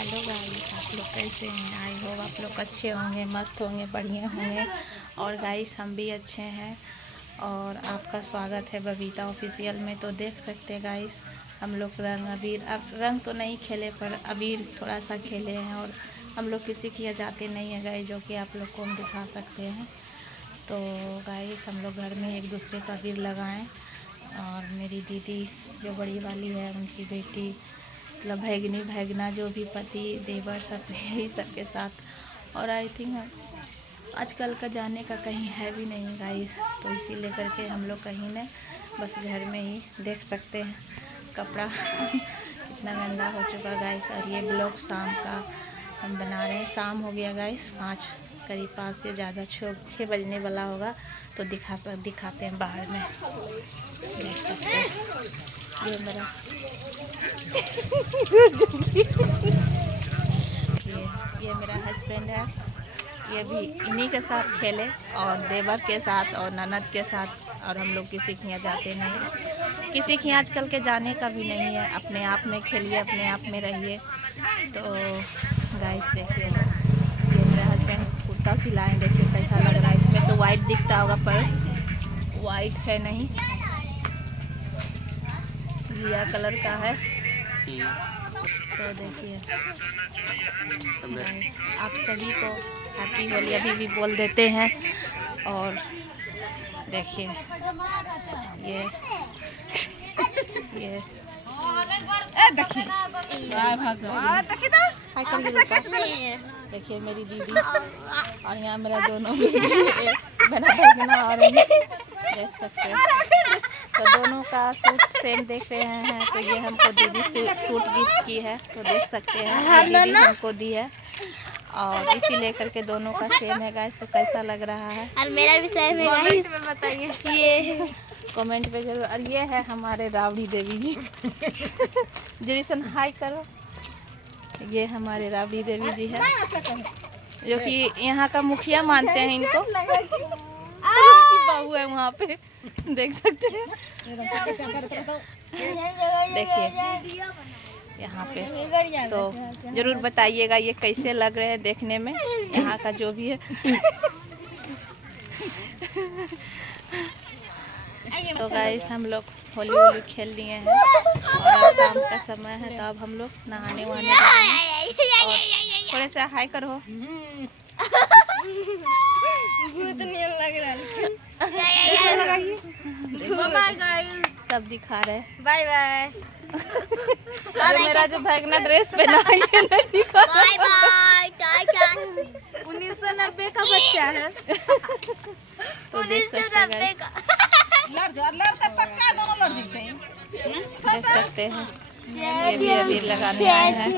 Hello guys, आप लोग कैसे हैं? आई होप आप लोग अच्छे होंगे, मस्त होंगे, बढ़िया होंगे। और गाइस हम भी अच्छे हैं और आपका स्वागत है बबीता ऑफिशियल में। तो देख सकते हैं गाइस, हम लोग रंग अबीर, अब रंग तो नहीं खेले पर अबीर थोड़ा सा खेले हैं। और हम लोग किसी की यहाँ जाते नहीं हैं गाइस, जो कि आप लोग को हम दिखा सकते हैं। तो गाइस हम लोग घर में एक दूसरे का अबीर लगाएं। और मेरी दीदी जो बड़ी वाली है, उनकी बेटी मतलब भैगनी भैगना जो भी पति देवर सब यही सबके साथ। और आई थिंक आजकल का जाने का कहीं है भी नहीं गाइस, तो इसी लेकर के हम लोग कहीं नहीं, बस घर में ही। देख सकते हैं कपड़ा कितना गंदा हो चुका गाइस। और ये ब्लॉग शाम का हम बना रहे हैं। शाम हो गया गाइस, 5 करीब 5 से ज़्यादा 6 बजने वाला होगा। तो दिखाते हैं बाहर में। देख सकते हैं ये मेरा ये मेरा हस्बैंड है। ये भी इन्हीं के साथ खेले और देवर के साथ और ननद के साथ। और हम लोग किसी के यहाँ जाते नहीं, किसी के यहाँ आजकल के जाने का भी नहीं है। अपने आप में खेलिए, अपने आप में रहिए। तो गाइस देखिए, ये मेरा हस्बैंड कुर्ता सिलाए, देखिए कैसा लग रहा है। इसमें तो वाइट दिखता होगा पर वाइट है नहीं, घिया कलर का है। तो देखिए आप सभी को हैप्पी होली अभी भी बोल देते हैं। और देखिए ये देखिए मेरी दीदी और यहाँ मेरा दोनों बना भगना। और देख सकते हैं तो दोनों का सूट सेम देख रहे हैं। तो ये हमको दीदी सूट गिफ्ट की है, तो देख सकते हैं दीदी हमको दी है। और इसी लेकर के दोनों का सेम है गाइस। तो कैसा लग रहा है? और मेरा भी सेम है गाइस, बताइए ये कमेंट पे जरूर। और ये है हमारे राबड़ी देवी जी जैसन हाय करो। ये हमारे राबड़ी देवी जी है, जो कि यहाँ का मुखिया मानते हैं इनको। बहू है वहाँ पे, देख सकते हैं। देखिए यहाँ पे, तो जरूर बताइएगा ये कैसे लग रहे हैं देखने में, यहाँ का जो भी है। तो गाइस हम लोग होली खेल लिए हैं और अब शाम का समय है। तो अब हम लोग नहाने वहाने जाएंगे। और थोड़े से हाय करो। बहुत नहीं लग रहा है। सब दिखा रहे हैं। Bye bye. अरे मेरा जो भगना ड्रेस पहना है ये नहीं दिखा। Bye bye Tata. 1990 का बच्चा है। तो देख सकते हैं गाइस, देख सकते हैं ये भी अबीर लगाने आए हैं।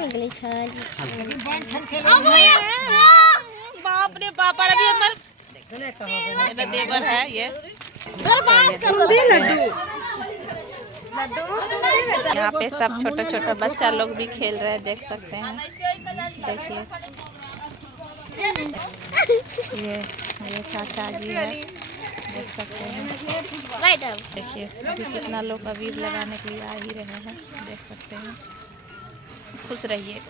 बाप रे बाप, अभी हमारा देवर है ये। यहाँ पे सब छोटा छोटा बच्चा लोग भी खेल रहे हैं, देख सकते हैं। देखिए ये चाचा जी है, देख सकते हैं। देखिए अभी कितना लोग अबीर लगाने के लिए आ ही रहे हैं, देख सकते हैं। खुश रहिए।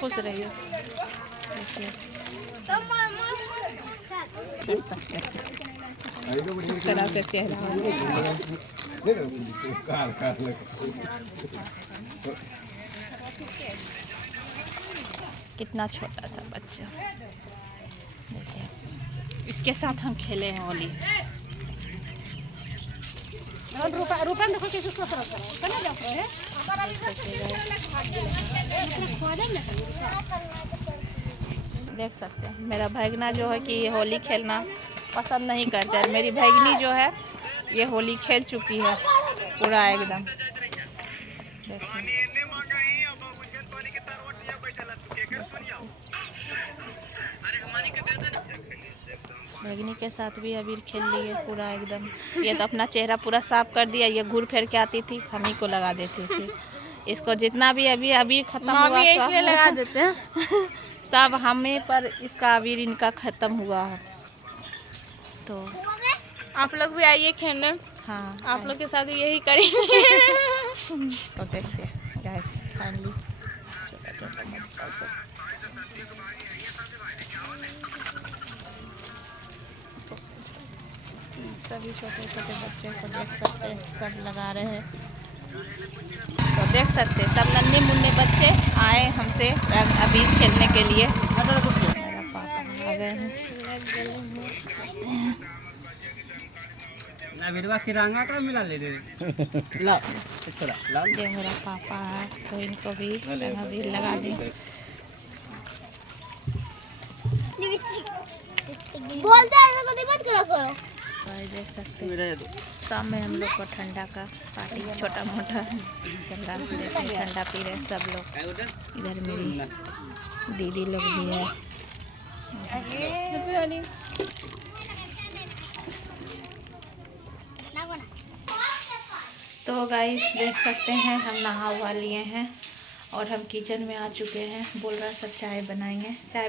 खुश रहिए। देखिए इस तरह से चेहरा कितना छोटा सा बच्चा। देखिए इसके साथ हम खेले हैं होली। देख सकते हैं मेरा भैगना जो है कि ये होली खेलना पसंद नहीं करता है। मेरी भैगनी जो है ये होली खेल चुकी है पूरा एकदम। भैगनी के साथ भी अबीर खेल लिए पूरा एकदम। ये तो अपना चेहरा पूरा साफ कर दिया। ये घूर फिर के आती थी, हम ही को लगा देती थी। इसको जितना भी अबीर खत्म हुआ इसमें लगा देते हैं। सब हमें पर इसका अबीर इनका ख़त्म हुआ है। तो आप लोग भी आइए खेलने। हाँ, आप लोग के साथ भी यही करेंगे। तो देखिए गाइस फाइनली छोटा छोटा बच्चा सब सभी छोटे छोटे बच्चे को देख सकते हैं, सब लगा रहे हैं। तो देख सकते हैं सब नन्हे मुन्ने बच्चे आए हमसे रंग अबीर खेलने के लिए। मेरा पापा आ गए हैं, देख सकते हैं। किरांगा का मिला ले दे ला थोड़ा ला ये मेरा पापा है, तो इनको भी रंग अबीर लगा दें। बोलते हैं ऐसा कभी मत करो। तो ये देख सकते हैं शाम में हम लोग को ठंडा का पार्टी छोटा मोटा चल रहा है। देखिए ठंडा पी रहे हैं सब लोग। इधर मेरी दीदी लोग भी है। तो गाइस देख सकते हैं हम नहा उहा लिए हैं और हम किचन में आ चुके हैं। बोल रहा सब चाय बनाएंगे, चाय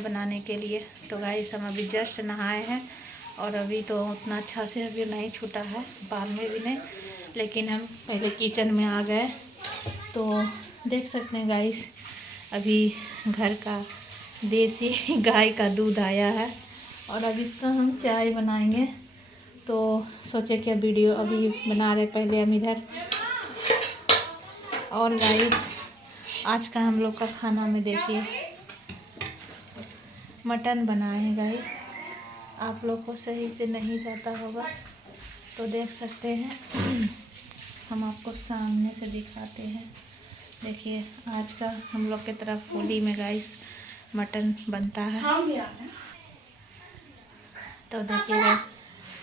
बनाने के लिए। तो गाइस हम अभी जस्ट नहाए हैं और अभी तो उतना अच्छा से अभी नहीं छूटा है, बाल में भी नहीं, लेकिन हम पहले किचन में आ गए। तो देख सकते हैं गाइस अभी घर का देसी गाय का दूध आया है और अब इसका हम चाय बनाएंगे। तो सोचे कि वीडियो अभी बना रहे, पहले हम इधर। और गाइस आज का हम लोग का खाना में देखिए मटन बनाए हैं गाइस। आप लोग को सही से नहीं जाता होगा तो देख सकते हैं, हम आपको सामने से दिखाते हैं। देखिए आज का हम लोग के तरफ होली में गाइस मटन बनता है। तो देखिए गाइस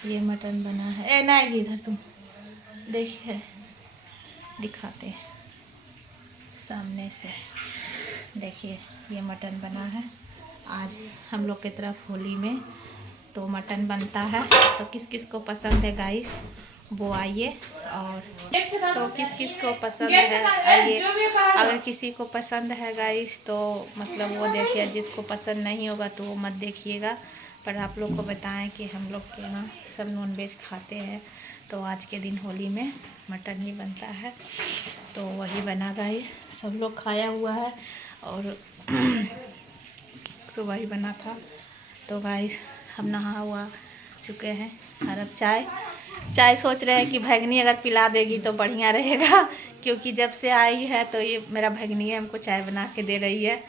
ये मटन बना है। ए नाएगी इधर तुम, देखिए दिखाते हैं सामने से। देखिए ये मटन बना है आज हम लोग के तरफ होली में, तो मटन बनता है। तो किस किस को पसंद है गाइस वो आइए, और तो किस किस को पसंद है आइए। अगर किसी को पसंद है गाइस तो मतलब वो देखिए, जिसको पसंद नहीं होगा तो वो मत देखिएगा। पर आप लोग को बताएं कि हम लोग के यहाँ सब नॉनवेज खाते हैं, तो आज के दिन होली में मटन ही बनता है। तो वही बना गाइस, सब लोग खाया हुआ है और सुबह ही बना था। तो गाइस हम नहा हुआ चुके हैं और अब चाय सोच रहे हैं कि भगनी अगर पिला देगी तो बढ़िया रहेगा, क्योंकि जब से आई है तो ये मेरा भगनी है, हमको चाय बना के दे रही है।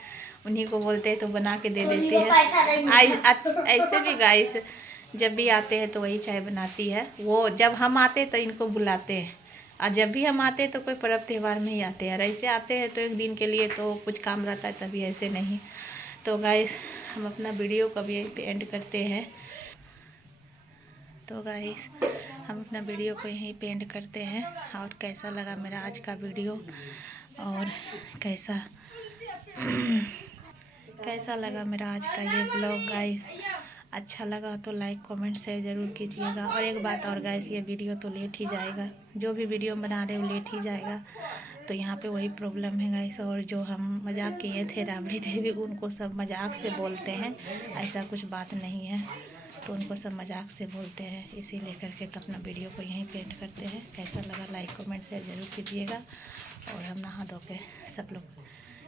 उन्हीं को बोलते हैं तो बना के दे देती है। ऐसे भी गाइस जब भी आते हैं तो वही चाय बनाती है। वो जब हम आते हैं तो इनको बुलाते हैं, और जब भी हम आते हैं तो कोई पर्व त्यौहार में ही आते हैं। और ऐसे आते हैं तो एक दिन के लिए तो कुछ काम रहता है, तभी ऐसे नहीं। तो गाइस हम अपना वीडियो को भी यहीं पे एंड करते हैं। तो गाइस हम अपना वीडियो को यहीं पे एंड करते हैं। और कैसा लगा मेरा आज का वीडियो और कैसा लगा मेरा आज का ये ब्लॉग गाइस, अच्छा लगा तो लाइक कमेंट शेयर ज़रूर कीजिएगा। और एक बात और गाइस, ये वीडियो तो लेट ही जाएगा, जो भी वीडियो बना रहे हो लेट ही जाएगा। तो यहाँ पे वही प्रॉब्लम है गाइस। और जो हम मजाक किए थे राबड़ी देवी, उनको सब मजाक से बोलते हैं, ऐसा कुछ बात नहीं है। तो उनको सब मजाक से बोलते हैं, इसी लेकर के तो अपना वीडियो को यहीं पे एंड करते हैं। कैसा लगा लाइक कमेंट शेयर ज़रूर कीजिएगा। और हम नहा धो के सब लोग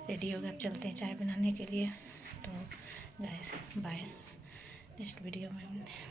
रेडी हो गए, अब चलते हैं चाय बनाने के लिए। तो गाइस बाय, नेक्स्ट वीडियो में